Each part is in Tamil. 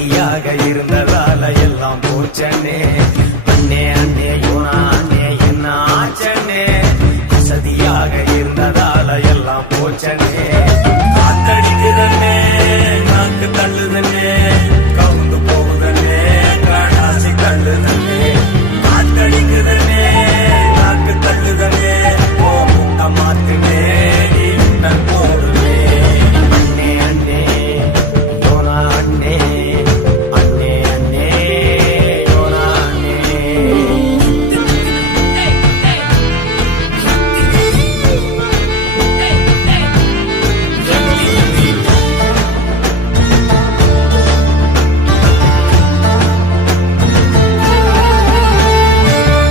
வசதியாக இருந்ததால எல்லாம் போச்சனே அண்ணே அண்ணே யோனா அண்ணே என்ன ஆச்சனே வசதியாக இருந்ததால எல்லாம் போச்சனே காத்தடிக்குதன்னே நாக்கு தள்ளுதன்னே கவுந்து போகுதன்னே காடாசி தள்ளுதன்னே காத்தடிக்குதன்னே நாக்கு தள்ளுதன்னே ஓ முக்க மாத்துனே நீ விட்டல் போடுவே அண்ணே அண்ணே யோனா அண்ணே அண்ணே அண்ணே யோனா அண்ணே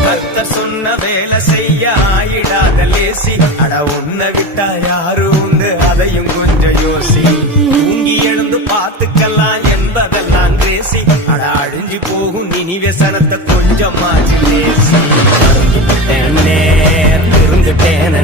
கர்த்தர் சொன்ன வேலை செய்ய ஆயிடாத லேசி அட உன்னை விட்டா யாரு உண்டு அதையும் கொஞ்சம் யோசி தூங்கி எழுந்து பார்த்துக்கலாம் என்பதெல்லாம் பேசி அட அழிஞ்சு போகும் நினைவசனத்தை கொஞ்சம் மாற்றி பேசி இருந்துட்டேன்